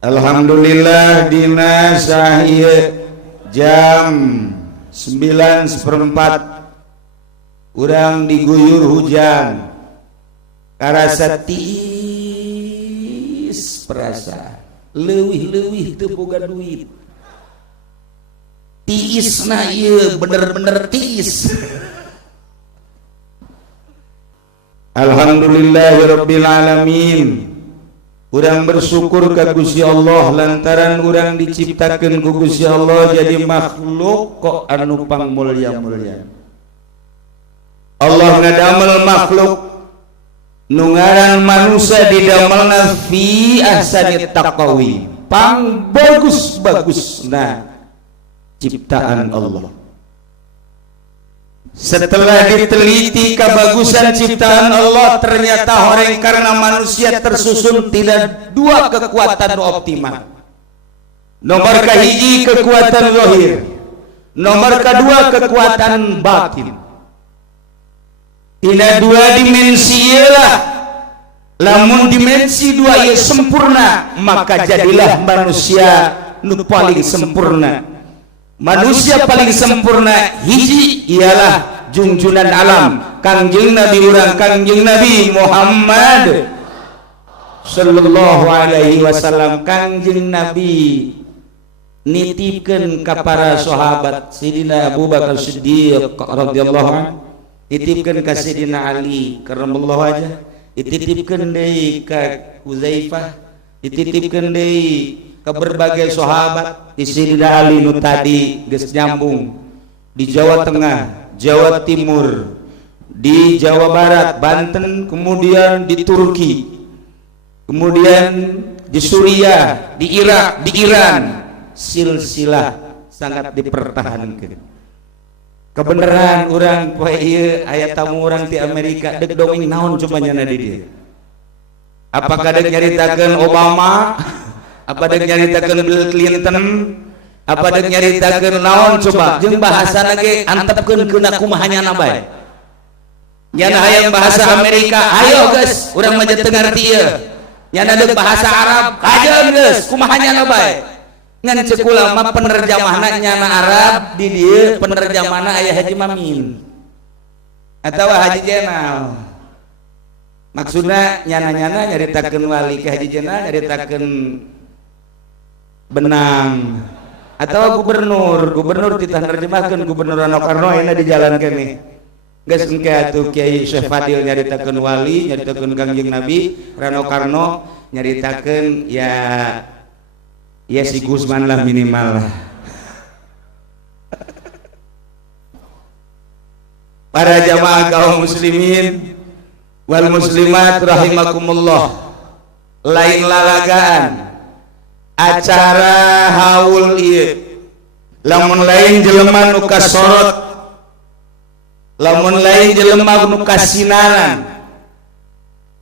Alhamdulillah dina sahieu jam 9:04 urang diguyur hujan karasa tiis perasa leuwih-leuwih teu boga duit tiisna ieu bener-bener tiis. Alhamdulillahirabbil alamin. Urang bersyukur ka Gusti Allah lantaran urang diciptakeun ku Gusti Allah jadi makhluk kok anu pangmulya-mulya. Allah ngadamel makhluk nu ngaran manusia didamelna fi ahsani taqwi, pang bagus-bagusna ciptaan Allah. Setelah diteliti kebagusan ciptaan Allah, ternyata horeng karena manusia tersusun tidak dua kekuatan optimal. Nomor kahiji kekuatan zahir, nomor kedua kekuatan batin. Tidak dua dimensi lah. Lamun dimensi dua ia sempurna, maka jadilah manusia nu paling sempurna. Manusia paling sempurna hiji ialah junjunan alam Kangjeng Nabi urang Kangjeng Nabi Muhammad sallallahu alaihi wasallam. Kangjeng Nabi nitipkeun ka para sahabat Sidina Abu Bakar Siddiq radhiyallahu anhu, nitipkeun ka Sidina Ali karramallahu wajhah, dititipkeun deui ka Uzaifah, dititipkeun deui ke berbagai sahabat. Di Sidina Ali nu tadi geus nyambung di Jawa Tengah, Jawa Timur, di Jawa Barat, Banten, kemudian di Turki, kemudian di Suriah, di Irak, di Iran, silsilah sangat dipertahankan. Kebenaran orang poe ieu aya tamu orang di Amerika deg dongeng naon coba nyana di dieu. Apakah deg nyaritakeun Obama? Apa deg nyaritakeun Bill Clinton? Apa deg nyaritakeun naon coba? Jeung bahasana ge antepkeun keuna kumaha nyana bae. Nyana hayang bahasa Amerika, ayo geus urang mah teu ngarti ieu. Nyana deuk bahasa Arab, kajeun geus kumaha nyana bae. Ngan ceuk ulama penerjemahna nyana Arab di dieu penerjemahna aya Haji Mamin atawa Haji Jenal. Maksudna nyana-nyana nyaritakeun wali ke Haji Jenal, nyaritakeun benang atau gubernur titah nerjemahkeun gubernur Rano Karno ayeuna dijalankeun nih geus engke atuh Kiai Syekh Fadil nyaritakeun wali, nyaritakeun Kangjeng Nabi, Rano Karno nyaritakeun ya si Gusman lah minimal lah. Para jamaah kaum muslimin wal muslimat rahimakumullah, lain lalagaan acara haul ieu lamun lain jelema nu kasorot, lamun lain jelema nu kasinaran,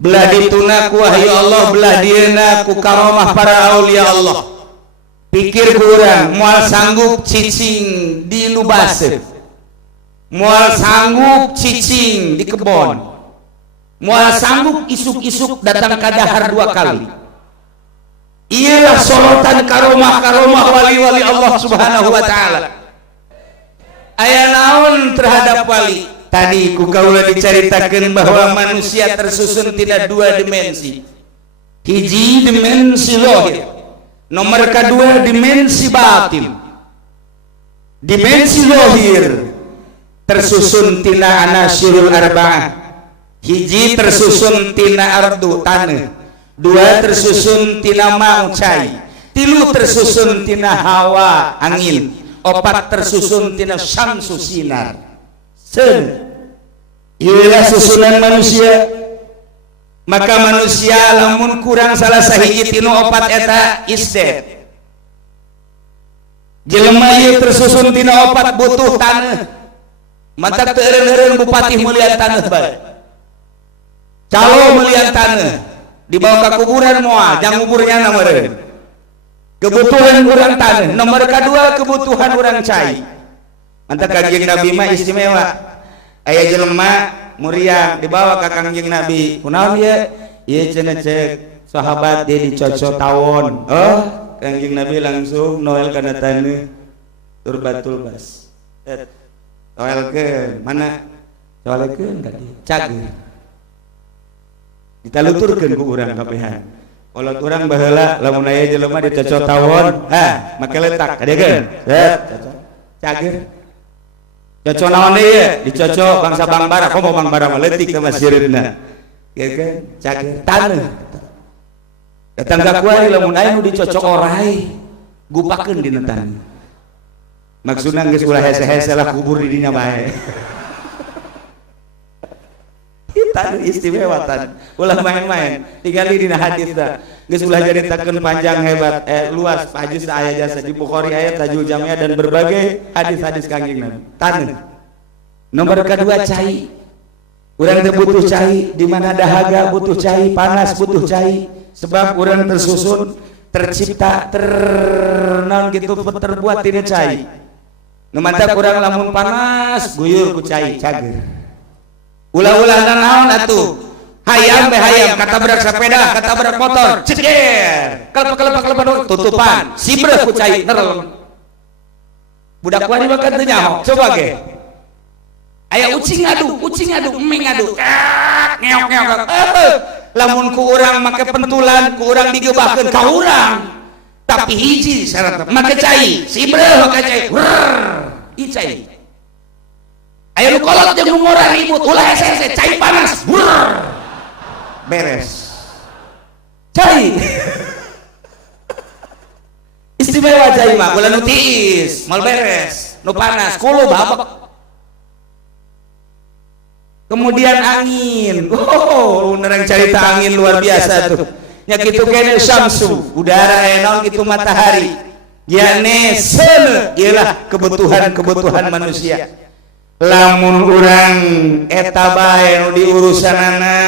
belah dituna ku wahyu Allah, belah dieuna ku karomah para aulia Allah. Pikir kurang moal sanggup cicing di lubase, moal sanggup cicing di kebon, moal sanggup isuk-isuk datang ka dahar 2 kali. Ialah sorotan karomah-karomah wali-wali Allah subhanahu wa ta'ala. Aya naon terhadap wali? Tadi ku kaula dicaritakeun bahwa manusia tersusun tidak 2 dimensi. Hiji dimensi zahir, nomor kedua dimensi batin. Dimensi zahir tersusun tina anasirul arba'ah. Hiji tersusun tina ardu tanah, 2 tersusun tina mau cai, 3 tersusun tina hawa angin, 4 tersusun tina syamsu sinar. Inilah susunan manusia. Maka manusia lamun kurang salah sahiji tinu 4 eta isdet. Jelema ieu tersusun tina 4 butuh tanah. Mata teu eureun-eureun bupati mulian tanah bae. Calo mulian tanah dibawa ke kuburan moal jang kuburnya meureun. Kebutuhan urang tanah, nomor kedua kebutuhan urang cai. Mantap Kangjeng Nabi mah istimewa. Aya jelema muriang dibawa ke Kangjeng Nabi. Kunaon ieu? Ieu cenah ceuk sahabat dia dicocok tawon. Oh, Kangjeng Nabi langsung noel kana taneuh turbatul bas. Noelkeun mana? Noelkeun ka dieu. Cager. Ditaluturkeun ku urang kabehan. Kalau urang baheula lamun aya jelema dicocok tawon, make letak kadegeun. Cocok. Cager. Cocok naon deui? Dicocok bangsa Bang Bara, komo Bang Bara mah leutik ka masjidna. Ieu kan cager taneuh. Datang ka kuari lamun aya nu dicocok orai, gupakeun dina taneuh. Maksudna geus ulah hese-hese lah kubur di dinya bae. Taneuh istimewa tan. Ulah main-main. Tinggali dina hadis da. Geus ulah jaritakeun panjang hebat luas hadis aya jasa di Bukhari ayat Tajul Jamiah dan berbagai hadis-hadis Kangjeng Nabi. Taneuh. Nomor kedua cai. Urang teh butuh cai, di mana dahaga butuh cai, panas butuh cai. Sebab urang tersusun, tercipta, naon kitu terbuat tina cai. Nu mantap urang lamun panas guyur ku cai cager. Ulah-ulah naon atuh? Hayam be hayam, katabrak sepeda, katabrak motor, ceger. Kelep tutupan, sibreuh ku cai nerel. Budak wani mah teu nyaho, coba ge. Aya ucing adu, eming adu. Ngeok. Lamun ku urang make pentulan, ku urang digebahkeun ka urang. Tapi hiji syarat make cai, sibreuh make cai. Ih cai. Aya nu kolot jeung nu ngora ribut, ulah hese-hese, cai panas. Beres. Cai. Istimewa cai mah, ulah nu tiis, mal beres, nu panas, kulu babak. Kemudian angin, nerang cerita angin luar biasa tuh. Nya kitu kene syamsu, udara enon kitu matahari. Yane seuneu ialah kebutuhan manusia. Lamun urang eta bae nu diurusanana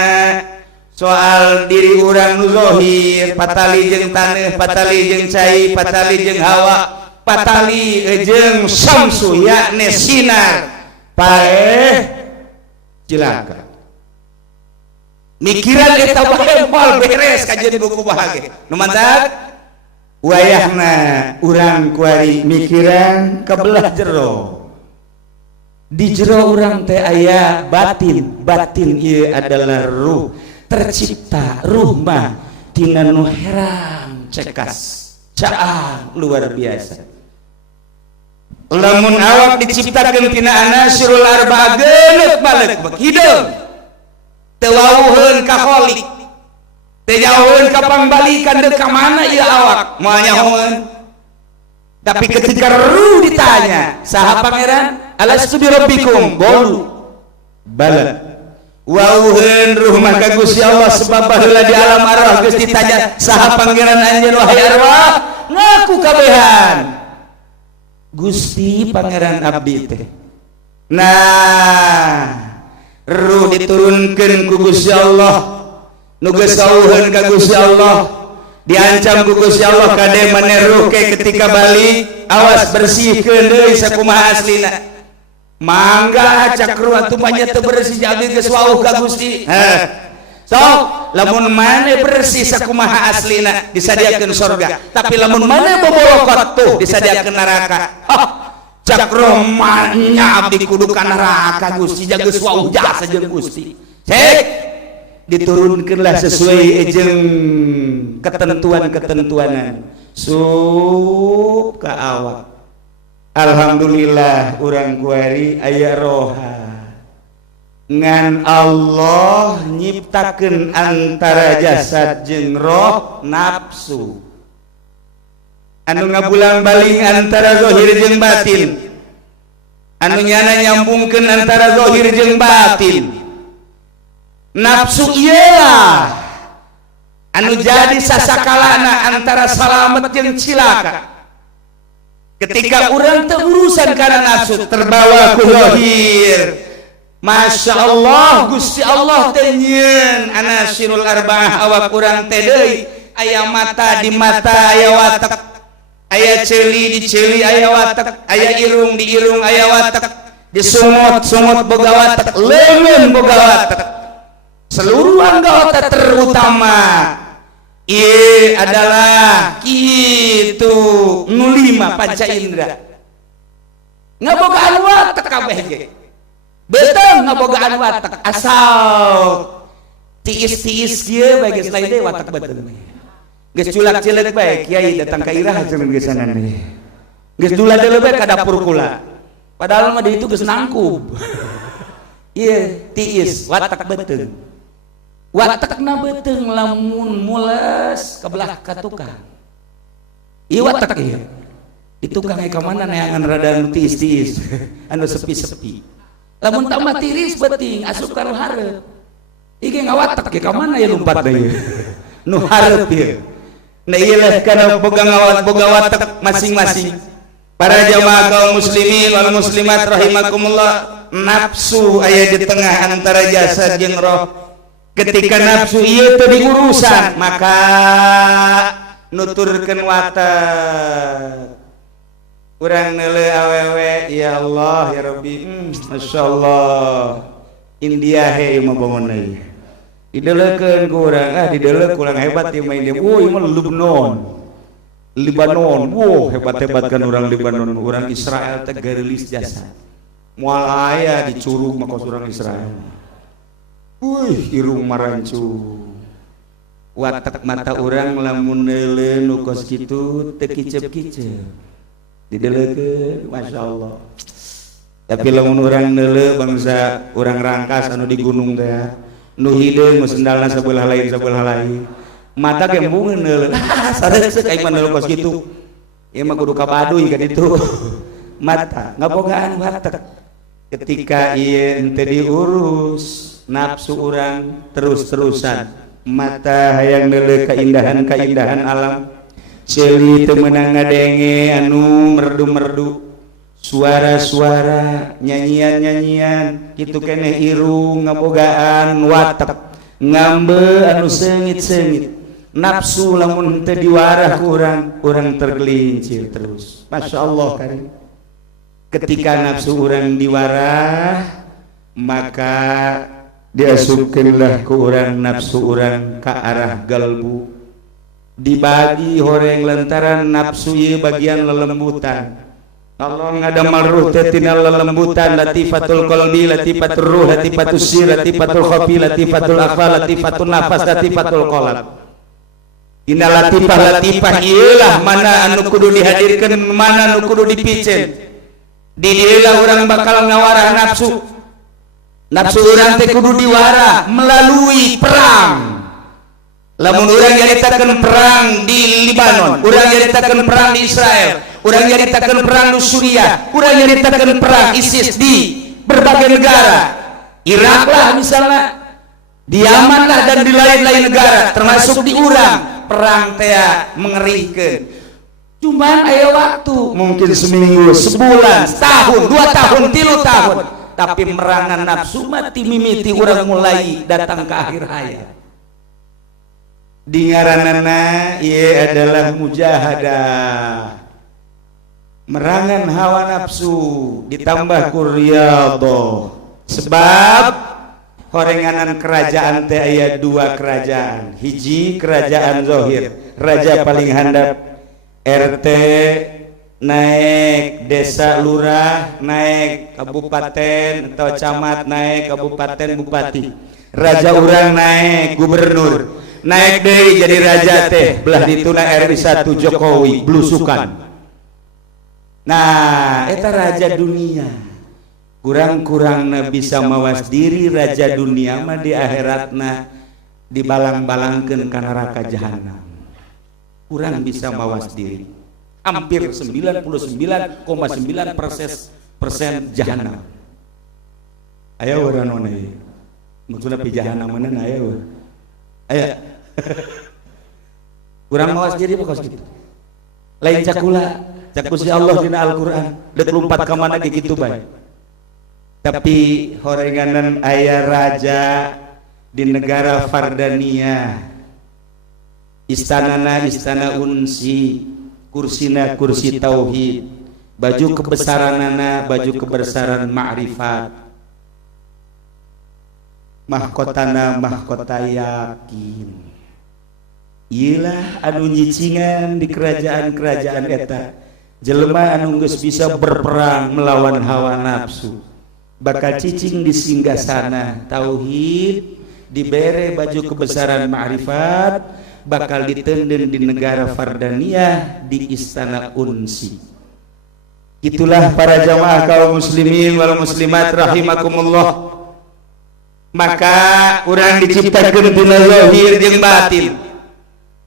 soal diri urang nu zahir, patali jeung taneuh, patali jeung cai, patali jeung hawa, patali jeung syamsu yakni sinar. Paeh cilaka mikiran eta bae moal beres kajian buku bahage nu mantap wayahna urang kuari mikiran kabelah jero di jero urang teh aya batin ieu adalah ruh tercipta ruh mah tina nu herang cekas caang luar biasa. Lamun awak diciptakeun tina anasirul arba'a geuleuh balik hideung teu wawuheun ka kholik teu jauheun ka pangbalikan deuk ka mana ieu awak moal nyahoeun. Tapi ketika ruh ditanya saha pangeran alastu bi rabbikum qalu bala wawuheun ruh mah ka Gusti Allah sebab baheula di alam arwah geus ditanya saha pangeran anjeun wahai arwah ngaku kabehan Gusti pangeran abdi teh. Nah, ruh diturunkeun ku Gusti Allah, nu geus sauheun ka Gusti Allah, diancam ku Gusti Allah kade maneh ruh ke ketika balik, awas bersihkeun deui sakumaha aslina. Mangga cak ruh atuh nya teu bersih abdi geus wauh ka Gusti. Sok lamun maneh bersih sakumaha aslina disadiakeun surga, tapi lamun maneh bobolokot tuh disadiakeun neraka. Cak romanya abdi kudu ka neraka Gusti geus wauh jasa jeung Gusti. Cek diturunkeunlah sesuai jeung ketentuan-ketentuanan sup ka awak. Alhamdulillah urang kuari aya roha ngan Allah nyiptakeun antara jasad jeung roh nafsu anu ngabulang baling antara zahir jeung batin, anu nyana nyambungkeun antara zahir jeung batin. Nafsu ialah anu jadi sasakalana antara salamet jeung cilaka. Ketika urang teu urusan kana nafsu terbawa ku zahir, Masya Allah Gusti Allah teh nyieun anasirul arba'ah awak urang teh deui aya mata di mata aya watek, aya ceuli di ceuli aya watek, aya irung di irung aya watek, di sumut boga watek, leungeun boga watek. Seluruh anggota terutama Ieu adalah kitu nu 5 panca indera. Ngabogaan watak kabeh ge. Betul ngabogaan watak asal tiis-tiis kieu bae geus lain deui watak beuteung. Geus culak-cileuk bae kiai datang ka irah cenah geusangan deui. Geus dula deuleu bae ka dapur kula. Padahal mah di itu geus nangkub. Ieu tiis watak beuteung. Watakna beuteung lamun mules kebelah ka tukang. Ieu watak ieu. Di tukang ka mana neangan rada anu tiis-tiis, anu sepi-sepi. Lamun tambah tiris beuting asup ka nu hareup. Ieu ngawatak ge ka mana ye lumpat deui. Nu hareup ieu. Nah ieu lah kana boga watak masing-masing. Para jamaah kaum muslimin wal muslimat rahimakumullah, nafsu aya di tengah antara jasad jeung roh. Ketika nafsu ieu teu diurusan maka nuturkeun watak. Urang neuleuh awewe ya Allah ya Rabbi, masyaallah India he mah bangun deui. Dideuleukeun ku urang, dideuleuh ku urang hebat ieu mah India. Woi mah Libanon, wow hebat-hebat kan urang Libanon, urang Israel teh gerilis jasa. Moal aya di curug mah kos urang Israel. Irung marancu. Watak mata urang lamun neuleuh nu kos kitu teu kicep-kicep. Dideuleukeun masyaallah. Tapi lamun urang neuleuh bangsa urang Rangkas anu di gunung teh nu hideung sendalna sabelah lain mata gembungeun neuleuh sareuseuh ka iman neuleuh kos kitu ieu mah kudu ka Baduy ka ditu mata ngabogaan watak ketika ieu teu diurus nafsu urang terus-terusan mata hayang neuleuh keindahan alam seuli teu meunang ngadenge anu merdu-merdu suara-suara nyanyian kitu keneh irung ngabogaan watak ngambe anu seungit-seungit nafsu lamun teu diwarah ku urang tergelincir terus. Masyaallah karim. Ketika nafsu urang diwarah maka diasupkeunlah ku urang nafsu urang ka arah galbu. Dibagi horeng lantaran nafsu ieu bagian lelembutan. Allah ngadamal ruh teh tina lelembutan, latifatul qalbi, latifatul ruh, latifatul sir, latifatul khafi, latifatul akhfa, latifatul nafas, latifatul qalb. Inna latifah ieulah mana anu kudu dihadirkeun, mana anu kudu dipicen. Di dieulah urang bakal ngawarah nafsu. Nafsu urang teh kudu diwarah melalui perang. Lamun urang nyaritakeun perang di Libanon, urang nyaritakeun perang di Israel, urang nyaritakeun perang di Suriah, urang nyaritakeun perang ISIS di berbagai negara. Irak lah misalnya, di Yaman lah dan di lain-lain negara, termasuk di urang perang teh mengerikan. Cuman aya waktu, mungkin seminggu, sebulan, setahun, 2 tahun, 3 tahun, tapi merangan nafsu mati mimiti urang mulai datang ke akhir hayat. Di ngaranana ieu adalah mujahadah. Merangan hawa nafsu ditambah ku riyadhah. Sebab horenganan kerajaan teh aya 2 kerajaan. Hiji kerajaan zahir, raja paling handap, RT naik, desa lurah naik, kabupaten atau camat naik, kabupaten bupati. Raja urang naik, gubernur. Naik deui jadi raja teh belah dituna RI 1 Jokowi blusukan. Nah eta raja dunia. Kurang-kurangna bisa mawas diri raja dunia mah di akhiratna dibalang-balangkeun ka neraka jahanam. Kurang bisa mawas diri. Hampir 99,9% jahanam. Aya urang nu ieu. Maksudna pi jahanam mana aya we. Aya. Kurang mawas diri pokos gitu. Lain cakula, cakusi Allah dina Al-Qur'an, deuk lumpat ka mana ge kitu bae. Tapi horenganan aya raja di negara Fardaniyah. Istanana istana unsi, kursina kursi tauhid, baju kebesaranana baju kebesaran ma'rifat. Mahkotana mahkota yakin. Iyalah anu nyicingan di kerajaan-kerajaan eta jelema anu geus bisa berperang melawan hawa nafsu bakal cicing di singgasana tauhid, dibere baju kebesaran ma'rifat, bakal ditenden di negara Fardaniyah di istana unsi. Itulah para jamaah kaum muslimin wal muslimat rahimakumullah. Maka urang diciptakeun tina zahir jeung batin.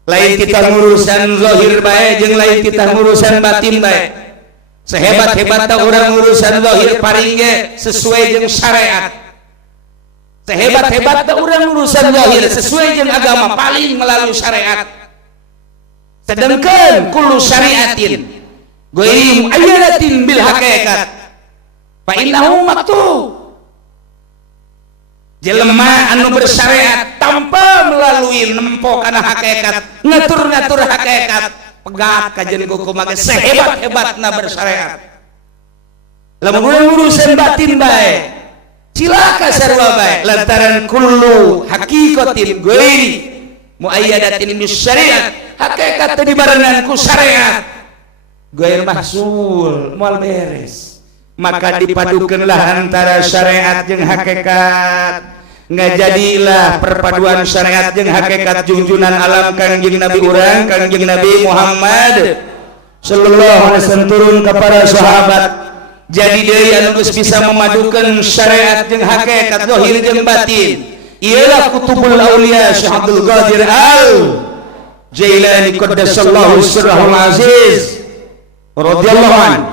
Lain kita ngurusan zahir bae jeung lain kita ngurusan batin bae. Sehebat-hebatna urang ngurusan zahir paring ge sesuai jeung syariat. Sehebat-hebatna urang ngurusan zahir sesuai jeung agama paling melalui syariat. Sedengkeun kullu syariatin ghairi muayyadatin bil haqiqat fa innahu maktub. Jelema anu bersyariat tanpa melalui nempo kana hakikat, ngatur-ngatur hakikat, pegat kajen hukum mage sehebat-hebatna bersyariat. Lamun urusan batin bae, cilaka sarua bae lantaran kullu haqiqatin ghairi muayyadatin bis syariat, hakikat teu dibarengan ku syariat. Ghair mahsul moal beres. Maka dipadukeunlah antara syariat jeung hakikat. Ngajadilah perpaduan syariat jeung hakikat junjunan alam Kangjeng Nabi urang Kangjeng Nabi Muhammad sallallahu alaihi wasallam turun ka para sahabat. Jadi deui anu geus bisa memadukeun syariat jeung hakikat zahir jeung batin ialah kutubul auliya Syekh Abdul Qadir Al Jailani qaddasallahu sirrahul aziz radhiyallahu anhu.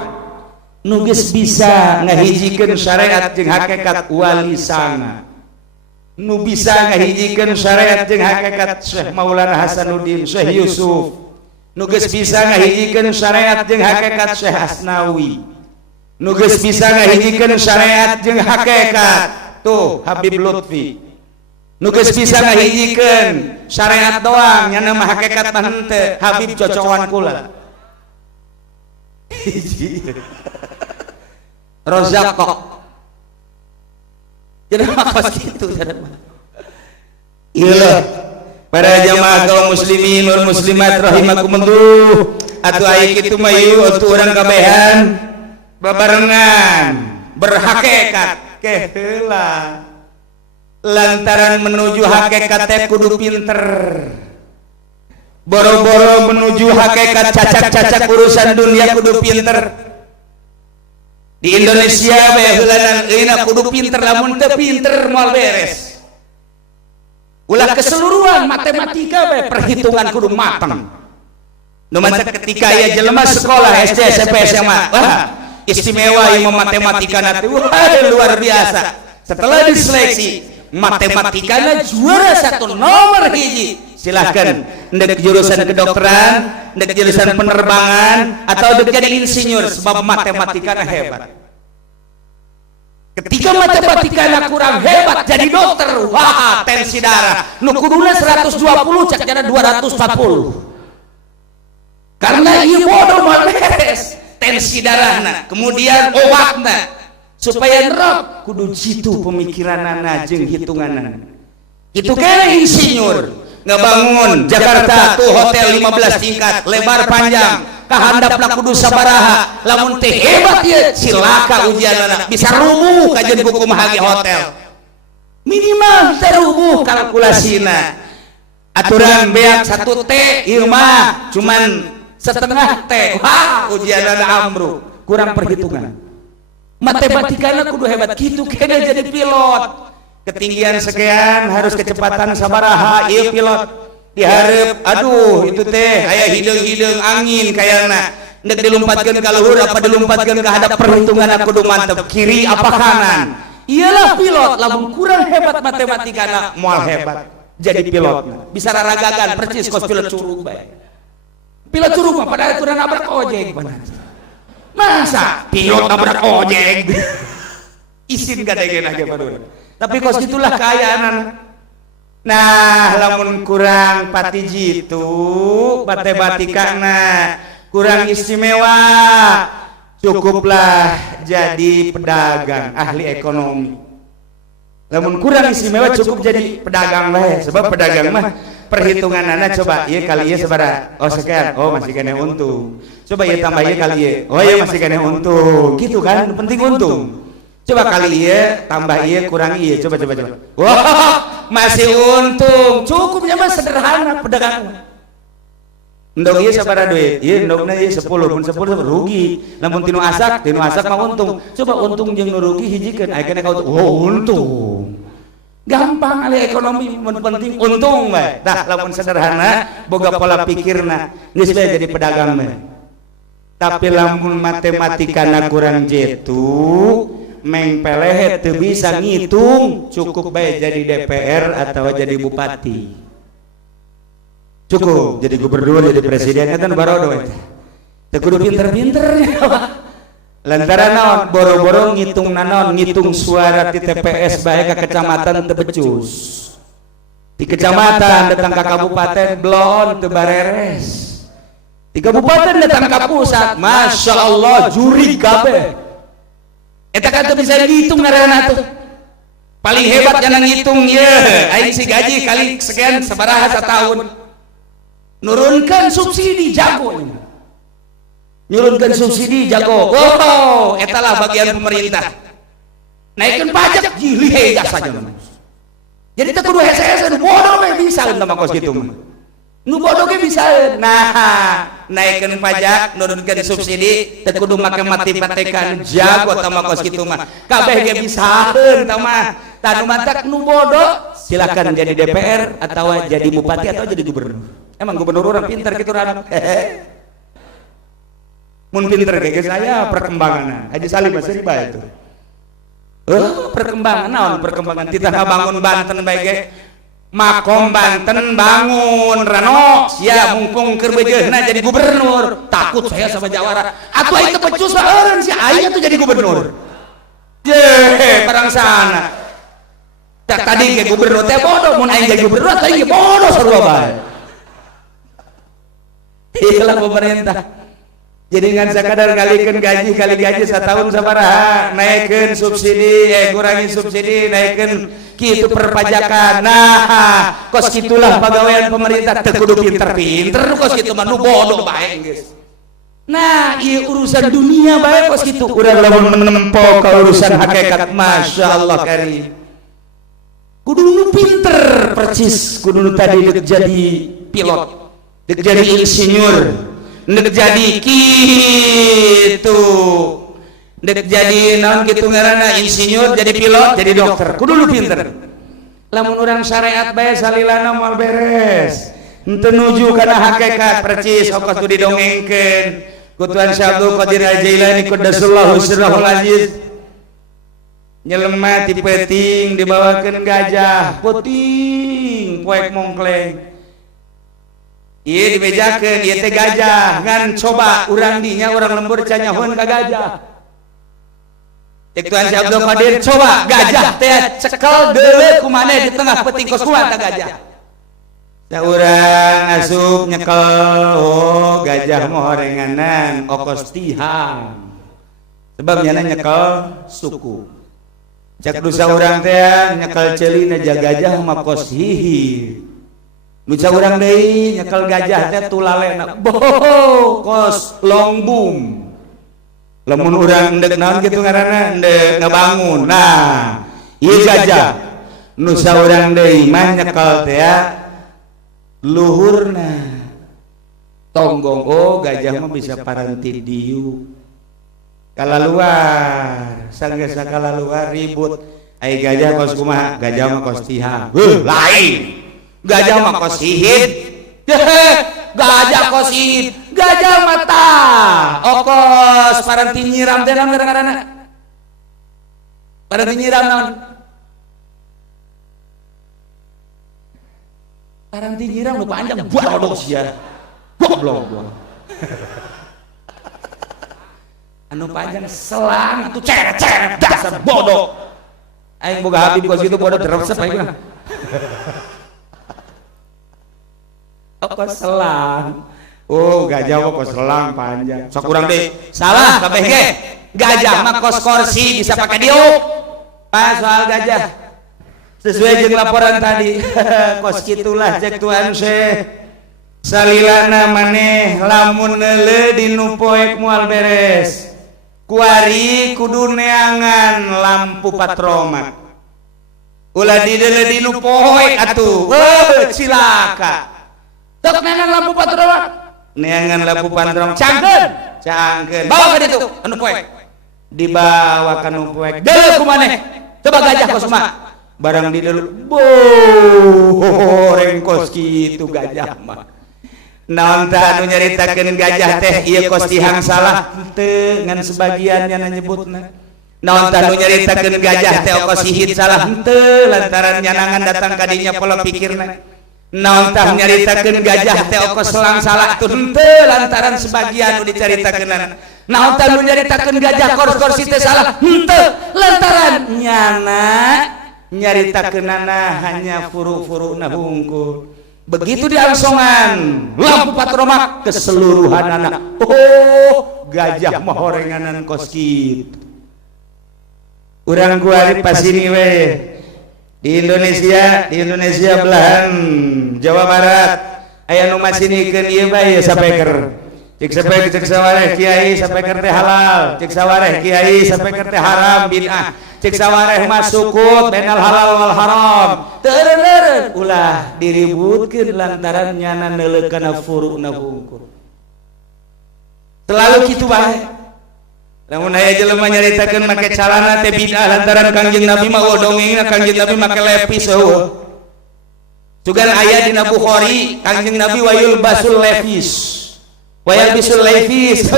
Nu geus bisa ngahijikeun syariat jeung hakikat wali sanga, nu bisa ngahijikeun syariat jeung hakikat Syekh Maulana Hasanuddin Syekh Yusuf, nu geus bisa ngahijikeun syariat jeung hakikat Syekh Asnawi, nu geus bisa ngahijikeun syariat jeung hakikat tuh Habib Lutfi, nu geus bisa ngahijikeun syariat doang nya mah hakikat mah henteu Habib cocokan kula. Rozak kok jadi makos gitu. Iya para jamaah kaum muslimin wal muslimat rahimakumullah, atuh aya kitu mah ieu atuh urang kabehan babarengan berhakikat ke heula lantaran menuju hakikat teh kudu pinter. Boro-boro menuju hakikat cacak-cacak urusan dunia kudu pinter. Di Indonesia bae heulanan euina kudu pinter, lamun teu pinter moal beres. Ulah keseluruhan matematika bae perhitungan kudu mateng. Nu mah ketika aya jelema sekolah SD, SMP, SMA, wah istimewa ieu matematikana teh luar biasa. Setelah diseleksi matematikana juara satu nomor hiji. Silahkan ndek jurusan kedokteran, ndek jurusan penerbangan, atau ndek jadi insinyur sebab matematikana hebat. Ketika matematikana kurang hebat jadi dokter, wah tensi darah nu kuduna 120 cak jadi 240. Karena ieu bodoh moal beres tensi darahna, kemudian obatna supaya nerap kudu jitu pemikiranana jeung hitunganana. Itu kene insinyur ngebangun Jakarta tuh hotel 15 tingkat lebar panjang kahandapna kudu sabaraha, lamun teh hebat ieu silaka ujianana bisa rubuh kajeun hukum hage hotel minimal terubuh kalkulasina. Aturan beak 1 T ieu mah cuman setengah T, wah ujianana ambruk kurang perhitungan. Matematikana kudu hebat kitu kena jadi pilot. Ketinggian sekian harus kecepatan sabaraha ieu pilot dihareup aduh itu teh aya hideung-hideung angin kayana ndek dilumpatkeun ka luhur apa dilumpatkeun ka hadap perhitungan kudu mantep kiri apa kanan. Iyalah pilot lamun kurang hebat matematikana moal hebat jadi pilot bisa raragagan percis kos pilot curug bae. Pilot curug mah padahal kurang nabrak ojek bener. Masa pilot nabrak ojek isin gadegeuna ge baru. Tapi kos itulah keayaan. Nah, lamun kurang pati jitu, matematikana kurang istimewa, cukuplah jadi pedagang, ahli ekonomi. Lamun kurang istimewa cukup jadi pedagang lah ya, sebab pedagang mah perhitungan anak coba iya kali iya sabaraha oh sekian oh masih kena untung coba iya tambah iya kali iya oh iya masih kena untung gitu kan penting untung coba kali iya tambah iya kurang iya coba wah masih untung cukupnya mah sederhana pedagang ndok iya sabaraha duit iya ndokna iya 10 pun 10 rugi lamun tinu asak mah untung coba untung jeung nu rugi hijikeun aya kena ka untung gampang ali ekonomi penting untung bae tah lamun sederhana boga pola pikirna geus bae jadi pedagang bae tapi lamun matematikana kurang jetu meng pelehet teu bisa ngitung cukup bae jadi DPR atau jadi bupati cukup jadi gubernur jadi presiden eta barodo eta teu kudu pinter-pinter lantaran naon boro-boro ngitung naon ngitung suara di TPS bae ka kecamatan teu becus di kecamatan datang ka kabupaten belon teu bareres di kabupaten datang ka pusat Masya Allah juri kabeh eta kan teu bisa dihitung ngaranna tuh paling hebat yang ngitung ye aing si gaji kali sekian sabaraha satahun nurunkan subsidi jago nyurunkan subsidi jago wow etalah bagian pemerintah naikkan pajak jilih jasanya jadi teu kudu hese-hese bodoh mah bisa nama kos kitu mah nu bodoh ge bisa nah naikkan pajak nurunkan subsidi teu kudu make mati-matekan jago tama kos kitu mah kabeh ge bisaeun tama tanu mantak nu bodoh silakan jadi DPR atau jadi bupati atau jadi gubernur emang gubernur orang pintar gitu rano mun pinter kayak saya perkembangan Haji Salim masih riba itu perkembangan naon perkembangan kita bangun Banten baik makom Banten bangun Rano sia mungkung keur bejeuna jadi gubernur takut saya sama Jawara atuh itu pecus eureun si aing tuh jadi gubernur ye barang sana tak tadi ke gubernur teh bodoh mun aing jadi gubernur teh aing bodoh sarua bae iyalah pemerintah jadi dengan sekadar kali gaji setahun sabaraha naikkan subsidi kurangi subsidi naikkan kitu perpajakan nah kos gitulah pegawaian pemerintah teu kudu pinter-pinter kos kitu mah nu bodoh bae geus nah ieu urusan dunia bae kos kitu urang lamun menempo ka urusan hakikat Masya Allah karim kudu nu pinter percis kudu nu tadi dek jadi pilot dek jadi insinyur ndek jadi kitu ndek jadi naon kitu ngaranna insinyur jadi pilot jadi dokter kudu lu pinter lamun urang syariat bae salilana moal beres henteu nuju kana hakikat percis ongkos tu didongengkeun ku Tuan Syekh Abdul Qadir Al-Jailani qaddasallahu sirrahul aziz nyelema ti peuting dibawakeun gajah puting poek mongkleng iya dibejakeun ieu teh gajah ngan coba urang dinya urang lembur ca nyahoeun ka gajah cek Tuan Syekh Abdul Qadir coba gajah teh cekel deuleu ku maneh di tengah peuting kos kuat gajah da urang asup nyekel oh gajah mah horenganan okos tihang sebab nyana nyekel suku cek dosa urang teh nyekel ceulina ja gajah mah kos hihir nuca urang deui nyekel gajah teh tulalena boh kos longbung lamun urang endek naon kitu ngaranna endek ngabangun nah ieu gajah nu saurang deui mah nyekel teh luhurna tonggong oh gajah mah bisa paranti diu kalaluar sanggeus kalaluar ribut ai gajah kos kumaha gajah mah kos tihang lain gajah mah kos hihit gajah kos hihit gajah mata okos paranti nyiram teh naon ngaranna paranti nyiram naon paranti nyiram nu panjang bodoh sia goblok anu panjang selang atuh ceret-ceret dasar bodoh aing boga habib kos kitu bodoh teresep aing mah kos selang oh gajah mah kos selang panjang sok urang deui salah kabeh ge gajah mah kos kursi bisa pakai diuk soal gajah sesuai jeung laporan tadi. Kos kitulah cek tuan Syekh salilana maneh lamun neuleuh dinu poek moal beres kuari kudu neangan lampu patroma ulah dideuleuh dinu poek atuh cilaka tok neangan lampu patroma neangan lampu patroma cangkeun bawa ka ditu anu poek dibawa ka anu poek deuleuh ku maneh coba gajah kos mah barang di dulu boreng kos kitu gajah mah naon tah anu nyaritakeun gajah teh ieu kos tihang salah henteu ngan sebagiannya nyebutna naon tah anu nyaritakeun gajah teh kos hihit salah henteu lantaran nyanangan datang ka dinya pola pikirna naon tah nyaritakeun gajah teh kos selang salah tuh henteu lantaran sebagian nu dicaritakeunna naon tah anu nyaritakeun gajah kors teh salah henteu lantaran nyana nyaritakeunana hanya furu-furuna hungkul begitu diangsongan lampu patroma keseluruhanana gajah mah horenganan kos kitu urang kuari pasini we di Indonesia belahan Jawa Barat aya nu masinikeun ieu bae sapeker cek sapeker cek sawareh kiai sapeker teh halal cek sawareh kiai sapeker teh haram bid'ah cek sawareh mah sukut benal halal wal haram teureun ulah diributkeun lantaran nyana neuleuh kana furuna hungkul selalu kitu bae lamun aya jelema nyaritakeun make calana teh bid'ah lantaran Kangjeng Nabi mah dongengna Kangjeng Nabi make lepis eueuh sugan aya dina Bukhari Kangjeng Nabi wayul basul lepis wayal bisul lepis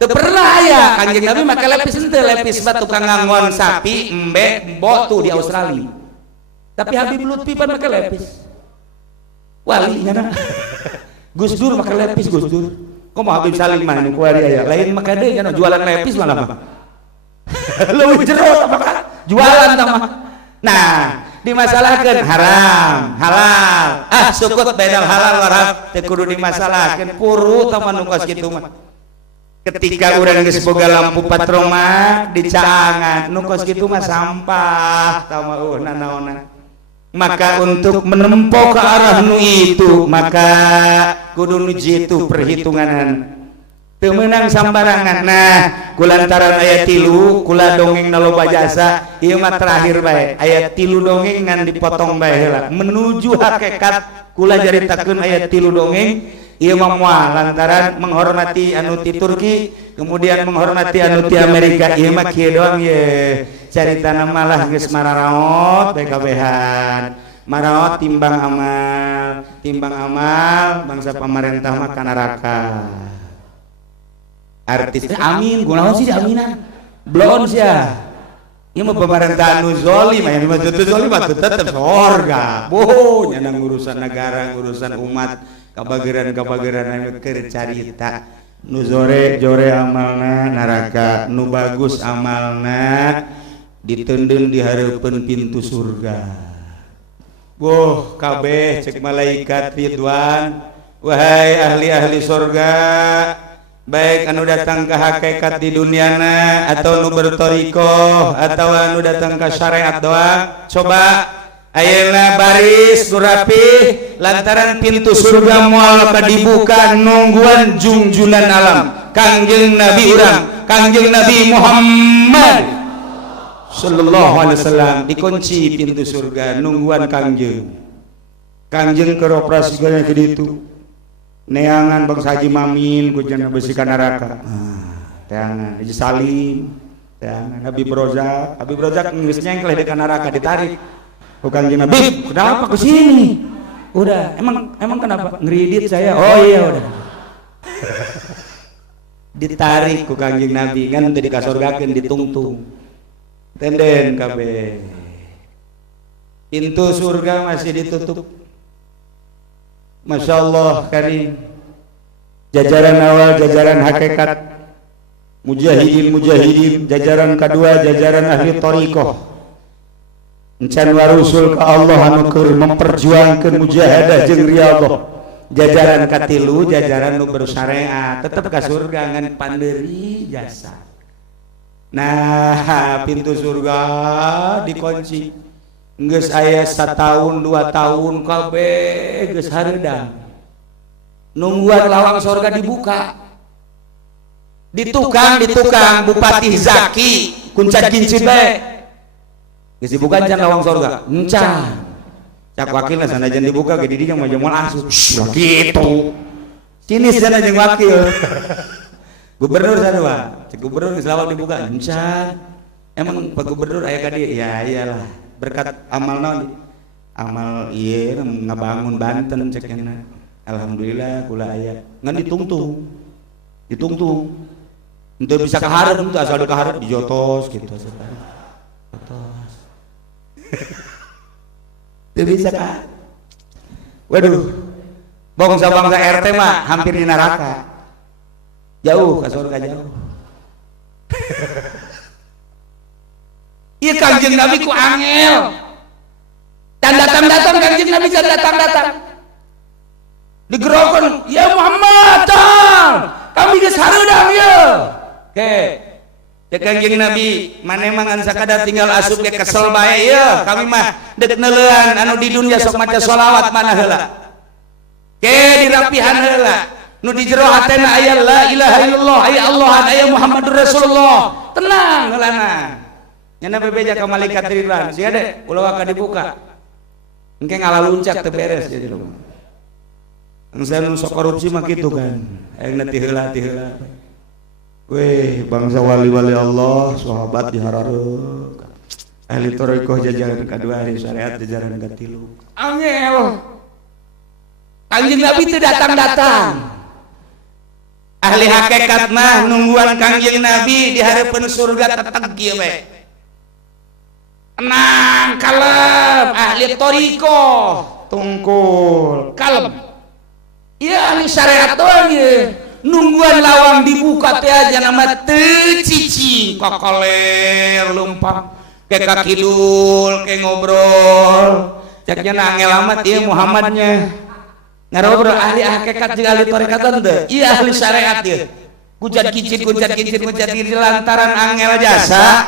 teu pernah aya Kangjeng Nabi make lepis henteu lepis batu tukang ngangon sapi embe embo tuh di Australia tapi Habib Lutfi pan make lepis wali nya Gus Dur make lepis Gus Dur kumaha Habib Salim mah nu kuari aya lain make deui nya jualan lepis malah mah leuwih jero apa jualan tah mah nah dimasalahkeun haram halal sukut benal halal haram teu kudu dimasalahkeun puru tah nu kos kitu mah ketika urang geus boga lampu patroma dicaangan nu kos kitu mah sampah tah mah nanaonna maka untuk menempuh ke arah nu itu maka kudu nu jitu perhitunganan teu meunang sambarangan nah kulantaran aya 3 kula dongeng loba jasa ieu mah terakhir bae aya 3 dongeng ngan dipotong bae heula menuju hakikat kula jaritakeun aya 3 dongeng ieu mah moal lantaran menghormati anu ti Turki kemudian menghormati anu ti Amerika ieu mah kieu doang ye caritana malah geus mararaot bae kabehan maraot timbang amal bangsa pamarentah mah ka neraka artis amin kunaon sih aminan blon sia ieu mah pemerintahan nu zalim aya mah teu zalim mah tetep sorga boh nya urusan negara urusan umat kabageran anu keur carita nu jore amalna neraka nu bagus amalna diteundeun di hareupeun pintu surga boh kabeh cek malaikat Ridwan wahai ahli-ahli surga baik anu datang ke hakikat di duniana atau nu bertorikoh atau anu datang ke syariat doang coba ayeuna baris nu rapih lantaran pintu surga moal dibuka nungguan junjunan alam Kangjeng Nabi urang Kangjeng Nabi Muhammad sallallahu alaihi wasallam dikunci pintu surga nungguan Kangjeng keur operasi kana ke ditu neangan bangsa Haji Mamin ku jangan besi ka neraka teangan Haji Salim teangan Habib Rozak geus nyengkleh di neraka ditarik bukan Kangjeng Nabi kenapa ke sini udah emang kenapa ngeridit saya oh iya udah ditarik ku Kangjeng Nabi kan teu dikasorgakeun ditungtung tenden kabeh pintu surga masih ditutup. Masya Allah karim jajaran awal jajaran hakikat mujahidin jajaran kedua jajaran ahli thariqah encan warusul ka Allah anu keur memperjuangkeun mujahadah jeung riyadhah jajaran katilu jajaran nu bersyariat tetep ka surga ngan pandeuri jasa nah pintu surga dikunci geus aya 1 tahun 2 tahun kabeh geus hareudang nungguan lawang sorga dibuka di tukang Bupati Zaki kuncat kincin bae geus dibuka can lawang sorga encan cak wakilna sanajan dibuka ge didinya mah moal asup gitu sini sana jeung wakil gubernur sarua cek gubernur geus lawang dibuka encan emang Pak Gubernur aya ka dieu ya iyalah berkat amal naon amal ieu ngabangun Banten cek cenah alhamdulillah kula aya ngan ditungtung henteu bisa kaharep henteu asal kaharep dijotos gitu jotos teu bisa ka waduh bangsa RT mah hampir di neraka jauh ka surga jauh iya Kangjeng Nabi ku angel dan datang Kangjeng Nabi can datang digerokan ya Muhammad kami geus hareudang ya oke cek Kangjeng Nabi mane mangan sakada tinggal asup ge kesel bae ya kami mah deuk neulean anu di dunia sok maca sholawat mana heula ke dirapihan heula nu di jero hatena aya la ilaha illallah aya Allahan aya Muhammadur Rasulullah tenang heulana nyana bebeja ka malaikat Ridwan sia de ulah ka dibuka engke ngalaluncak teu beres jadi lu angsa nu sok korupsi mah kitu kan ayeuna ti heula weh bangsa wali-wali Allah sahabat diharareup ahli thariqah jajaran kadua ahli syariat jajaran katilu angel Kangjeng Nabi teu datang ahli hakikat mah nungguan Kangjeng Nabi di hareupeun surga teteg kieu we tenang kalem ahli thariqah tungkul kalem iya ahli syariat doang ya nungguan lawang dibuka teh aja nama teu cicing kokoler lumpang ke kakidul ke ngobrol caknya angel amat ieu Muhammadnya ngarobrol ahli hakikat jeung ahli tarekat teh ieu ahli syariat ieu kuncat kincin lantaran angel jasa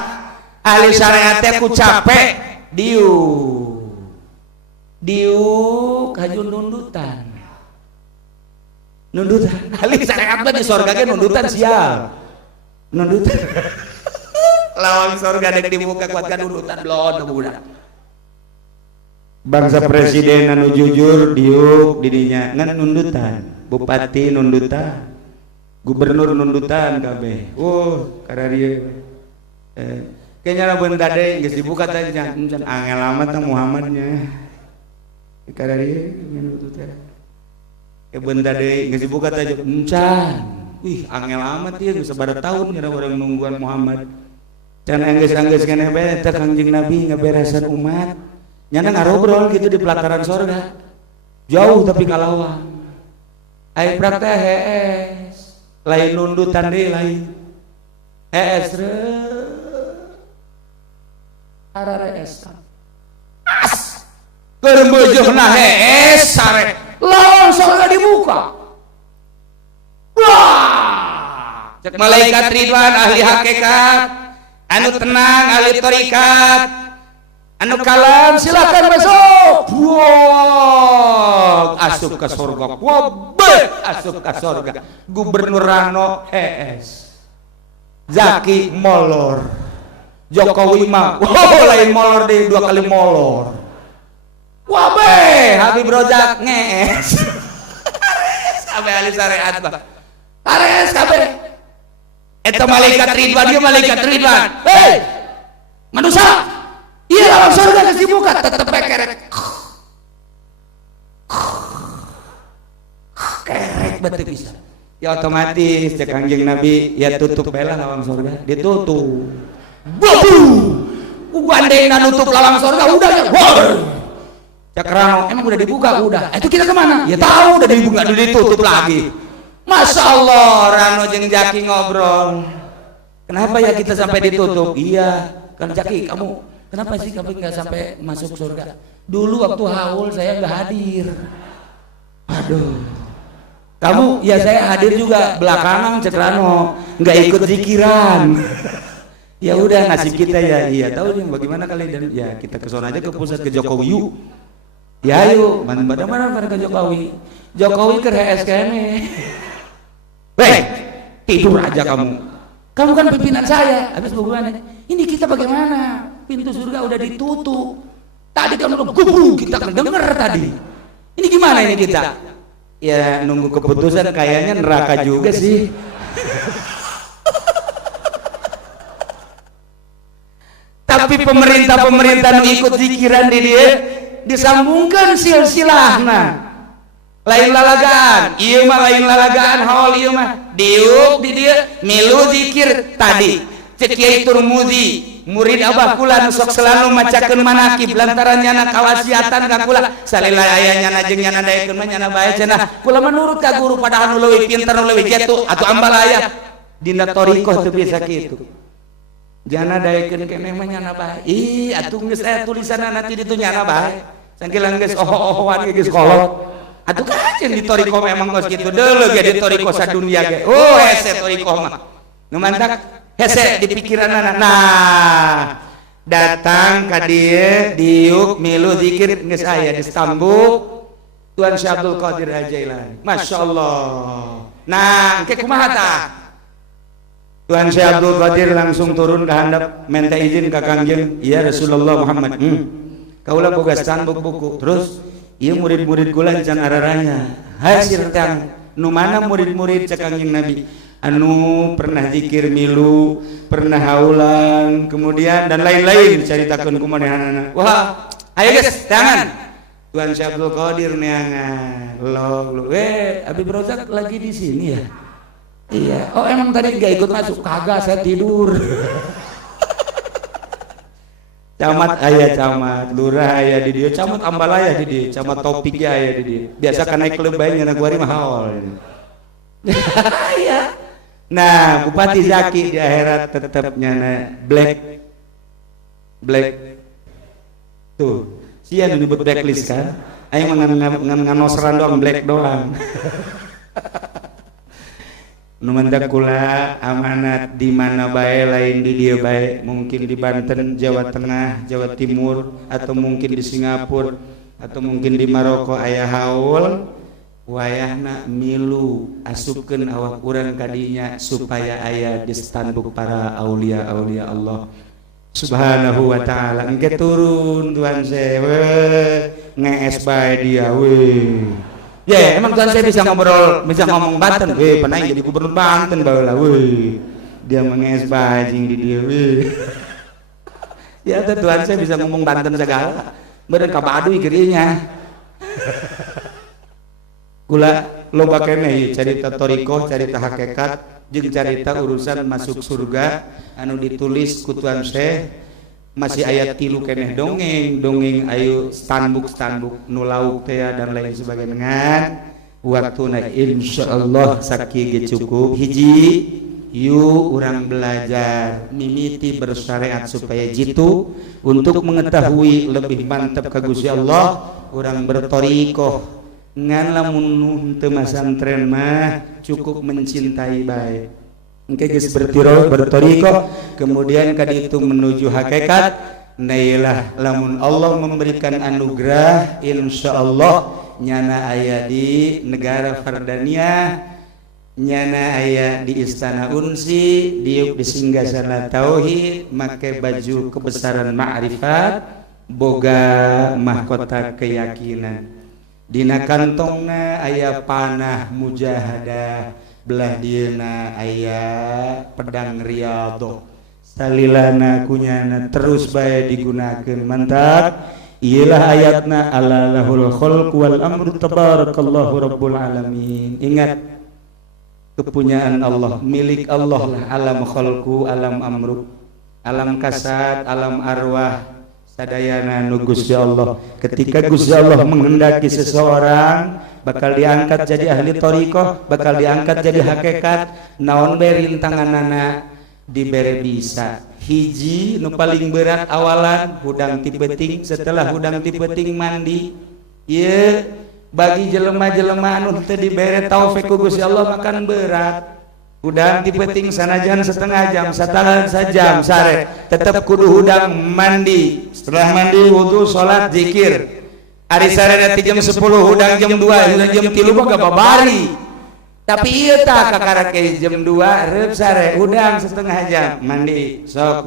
ahli syariat teh ku capek diu kajun nundutan ahli syariat mah di sorga ge nundutan sial nundutan lawang sorga dek dibuka kuat ka nundutan blon budak bangsa presiden anu jujur diuk didinya ngan nundutan bupati nundutan gubernur nundutan kabeh kararieu kayaknya beunta deui geus dibuka teh angel amat Muhammadnya kararieu nundutan beunta deui geus dibuka teh encan wih angel amat ieu geus sabaraha taun gara urang nungguan Muhammad can anggeus keneh bae teh Kangjeng Nabi ngaberesan umat nyana ngarobrol gitu di pelataran sorga jauh tapi kalawang aya praktek hees lain nundutan deui lain hees ararees as keureumbeujeuna hees sare lawang sorga dibuka wah cek malaikat Ridwan ahli hakikat anu tenang ahli tarekat anu kalem silakan masuk asup ke surga asup ke surga Gubernur Rano Zaki molor Jokowi mah lain molor deh 2 kali molor Habib Rozak ngees kabeh ahli syariat bah ares kabeh eta malaikat Ridwan hei manusia iya lawang surga geus dibuka tetep kerek beuteung bisa ya otomatis cek Kangjeng Nabi ya tutup bae lah lawang surga ditutup gandengna nutup lawang surga udah ya cak Rano emang udah dibuka udah itu kita kemana ya tahu udah dibuka udah ditutup lagi Masya Allah Rano jeung Jaki ngobrol kenapa ya kita sampai ditutup iya kan Jaki kamu kenapa sih kamu nggak sampai masuk surga dulu waktu haul saya nggak hadir aduh kamu ya saya hadir juga belakangan cek Rano nggak ikut zikiran Ya udah nasib kita ya, iya tahu yang bagaimana kali dan ya kita ke sana aja ke pusat ke Jokowi yuk. Ya ayo, mana ke Jokowi. Jokowi ke HSKM. Weh, tidur aja kamu. Kamu kan pimpinan saya. Habis bagaimana? Ini kita bagaimana? Pintu surga udah ditutup. Tadi kamu udah gubru, kita kan denger tadi. Ini gimana ini kita? Ya nunggu keputusan kayaknya neraka juga sih. Tapi pemerintah ikut zikiran di dia disambungkan silsilahna. Lain lalagaan, iya mah lain lalagaan haul iya mah. Diuk di dia milu zikir tadi. Cek Kiai Turmuzi, murid Abah kula sok selalu macakeun manakib lantaran nyana kawasiatan ka kula. Salila aya nyana jeung nyana daekeun mah nyana bae cenah. Kula menurut ka guru padahal nu leuwih pinter nu leuwih jatuh atuh ambal aya. Dina thariqah teu bisa kitu. Nyana daekeun keneh mah nyana bae. Ih atuh geus aya tulisanna nanti ditu nyana bae. Sangkilan geus oh-ohan geus kolot. Atuh kajen di thariqah memang geus kitu deuleu ge di thariqah sadunya ge. Oh hese thariqah mah. Nu mantak hese di pikiran nah datang ka dieu diuk milu zikir geus aya disambung Tuan Syekh Abdul Qadir Al-Jailani. Masyaallah. Nah, engke kumaha tah? Tuan Syekh Abdul Qadir langsung turun ke handap minta izin ka Kangjeng, "Ya Rasulullah Muhammad, kaula boga standuk buku." Terus ieu murid-murid kula can araranya. Hasil tang nu mana murid-murid cek Kangjeng Nabi? Anu pernah zikir milu, pernah haulan, kemudian dan lain-lain dicaritakeun kumanehanana. Wah, ayo guys, tangan. Tuan Syekh Abdul Qadir neangan. Lo, Habib Rozak lagi di sini ya? Iya. Oh, emang tadi enggak ikut masuk? Kagak, saya tidur. Camat aya camat, lurah aya di dia, camat ambal aya di dia, camat topiknya aya di dia. Biasa kan naik lebay nya kuari mah haul. Iya. Nah, Bupati Zaki di akhirat tetap nyana black. Tuh, sian disebut blacklist kan? Ayo nganosran doang black doang. Nu mendak kula amanat di mana bae lain di dieu bae, mungkin di Banten, Jawa Tengah, Jawa Timur, atau mungkin di Singapura, atau mungkin di Maroko aya haul. Wayahna milu asupkeun awak urang kadinya supaya aya di standuk para aulia-aulia Allah Subhanahu wa taala. Engke turun Tuan Sewe ngees bae dia we. Ya, emang Tuan saya bisa ngobrol, bisa ngomong Banten. Pernah jadi gubernur Banten baheula we. Dia mengees bae jeung di dia we. Ya Tuan saya bisa ngomong Banten segala. Beureun ka Baduy gerinya. Kula loba keneh carita thariqah, carita hakikat jeung carita urusan masuk surga anu ditulis ku Tuan Syekh masih ayat 3 keneh dongeng ayu standuk nu lauk teh dan lain sebagainya. Waktuna insyaallah sakieu cukup. Hiji yu urang belajar mimiti bersyariat supaya jitu untuk mengetahui lebih mantap ka Gusti Allah urang berthariqah. Ngan lamun teu masantren mah cukup mencintai bae. Engke geus berthariqah kemudian ka ditu menuju hakikat. Nailah lamun Allah memberikan anugerah insyaallah nyana aya di negara Fardaniyah, nyana aya di Istana Unsi, diuk di singgasana tauhid, make baju kebesaran ma'rifat, boga mahkota keyakinan. Dina kantongna aya panah mujahadah, belah dieuna aya pedang riyadhah. Salilana kunyana terus bae digunakeun mantap. Iyalah ayatna ala lahul khalq wal amru tabarakallahu rabbul alamin. Ingat kepunyaan Allah, milik Allah lah alam khalqu, alam amru, alam kasat, alam arwah. Sadayana nu Gusti Allah. Ketika Gusti Allah menghendaki seseorang bakal diangkat jadi ahli thariqah, bakal diangkat jadi hakikat, naon bae rintanganana dibere bisa. Hiji nu paling berat awalan hudang ti peuting, setelah hudang ti peuting mandi. Ieu bagi jelema-jelema anu teu dibere taufik ku Gusti Allah makan berat. Udang dipeting sanajan setengah jam, setengah sejam sare, tetap kudu udang mandi. Setelah mandi wudu, salat, zikir. Ari sare nanti jam 10, udang jam 2, udang jam 3 mah babari. Tapi ieu tah kakarake jam 2 reup sare, udang setengah jam, mandi, sok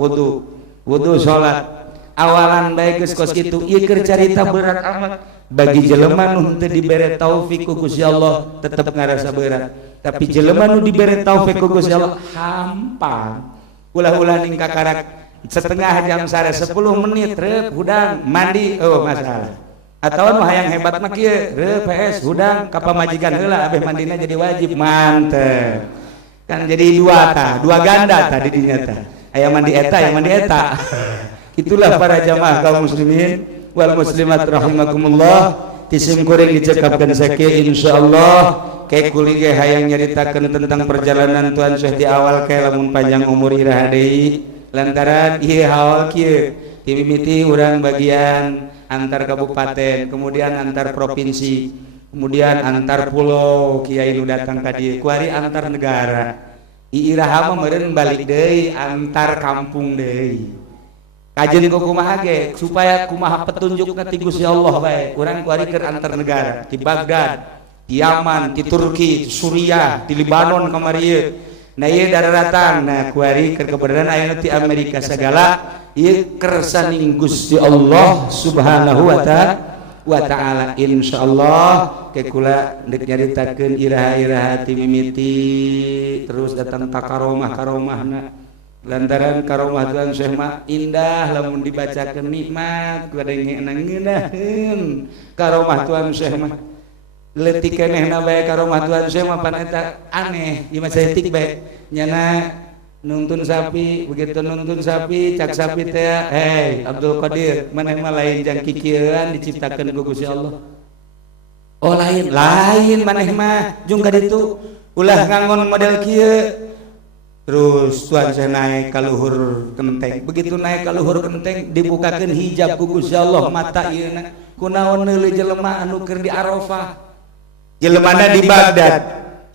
wudu salat. Awalan bae geus kos kitu, ieu keur carita berat amat. Bagi jelema nu teu dibere taufik ku Gusti Allah tetep ngarasa berat. Tapi jelema nu dibere taufik ku Gusti Allah hampang. Ulah-ulah ning kakarak setengah jam sare 10 menit reup udang mandi masalah. Atawa nu hayang hebat mah kieu reup PS udang ka pamajikan heula abeh mandina jadi wajib mantep. Kan jadi dua ganda tadi dinya tah. Aya mandi eta, aya mandi eta. Itulah para jamaah kaum muslimin wal muslimat rahimakumullah, tisim kuring dicekapkan sakit insyaallah kayak kuling ge hayang nyaritakeun tentang perjalanan Tuan Syekh di awal kayak lamun panjang umur iraha deui lantaran ieu hal kieu timimiti urang bagian antar kabupaten, kemudian antar provinsi, kemudian antar pulau kiai nu datang ka dieu kuari antar negara. Iraha mah meureun balik deui antar kampung deui. Kajen ku kumaha ge supaya kumaha petunjukna ti Gusti Allah bae. Urang kuari keur antar negara, ti Baghdad, ti Yaman, ti Turki, ti Suriah, ti Libanon kamari. Nah ieu dararatan, nah kuari keur kebenaran aya ti Amerika segala ieu kersaning Gusti Allah Subhanahu wa taala insyaallah ke kula deuk nyaritakeun iraha-iraha ti mimiti terus datang ta karomah-karomahna. Lantaran karomah Tuan Syekh mah indah lamun dibacakeun nikmat kuring ngeunaheun karomah Tuan Syekh mah leutik kenehna bae karomah Tuan Syekh mah pan eta aneh ieu mah saeutik bae nyana nuntun sapi begitu nuntun sapi cak sapi teh Abdul Qadir maneh mah lain jang kikieuan diciptakeun ku Gusti Allah. Oh lain maneh mah jeung ka ditu ulah ngangon model kieu. Terus Tuan Syekh naik ka luhur genteng. Begitu naik ka luhur genteng dibukakeun hijab ku Gusti Allah mata ieuna. Kunaon neuleuh jelema anu keur di Arafah. Jelemana di Baghdad,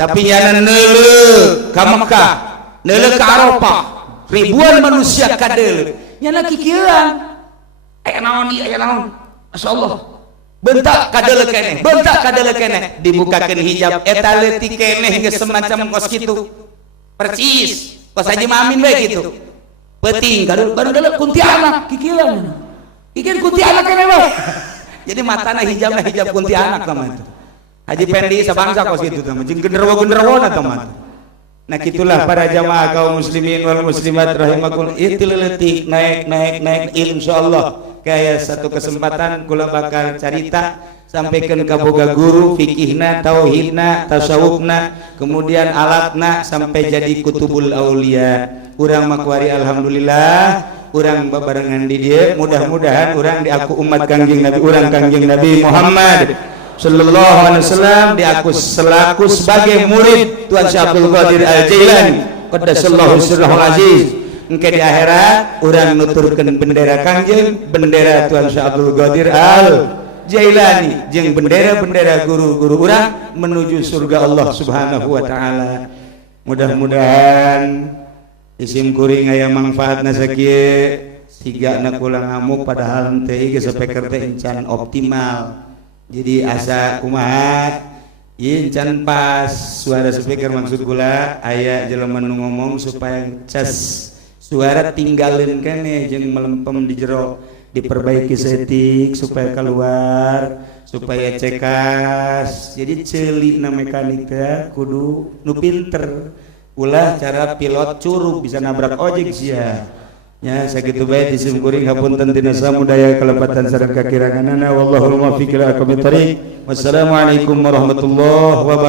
tapi nyana neuleuh ka Mekah, neuleuh ka Arafah. Ribuan manusia kadeuleuh. Nyana kikieuan. Aya naon? Masyaallah. Bentak kadeuleuh keneh. Dibukakeun hijab eta leutik keneh geus semacam kos kitu. Persis, kos Haji Mamin bae gitu. Peuting baru kuntilanak kikieuan. Kikieun kuntilanak keneh bae. Jadi matana hijabna hijab kuntilanak mah itu. Haji Pendi sabangsa kos kitu tah jeung genderuwo-genderuwona tah mah. Nah kitulah para jamaah kaum muslimin wal muslimat rahimakumullah itu leutik naik insyaallah. Kayak satu kesempatan kula bakal carita sampaikan ka boga guru fikihna, tauhidna, tasawufna, kemudian alatna sampai jadi kutubul aulia. Urang mah kuari alhamdulillah urang babarengan di dieu mudah-mudahan urang diaku umat Kangjeng Nabi urang Kangjeng Nabi Muhammad sallallahu alaihi wasallam diaku selaku sebagai murid Tuan Syekh Abdul Qadir Al-Jailani qaddasallahu sirrahul aziz. Engke di akhirat urang nuturkeun bendera Kangjeng, bendera Tuan Syekh Abdul Qadir Al-Jailani jeung bendera-bendera guru-guru urang menuju surga Allah Subhanahu wa taala. Mudah-mudahan isim kuring aya manfaatna sakieu sigana kula ngamuk padahal teu geus speaker teh encan optimal. Jadi asa kumaha ieu encan pas suara speaker maksud kula aya jelema nu ngomong supaya cas suara tinggalin keneh jeung melempem di jero diperbaiki setik supaya keluar supaya cekas. Jadi ceulina mekanik teh kudu nu pinter ulah cara pilot curug bisa nabrak ojek sia nya sakitu bae disim kuring hapunten tina samudaya kalepatan sareng kakiranganana wallahul muwaffiq ila aqwamit thoriq. Wassalamualaikum warahmatullahi wabarakatuh.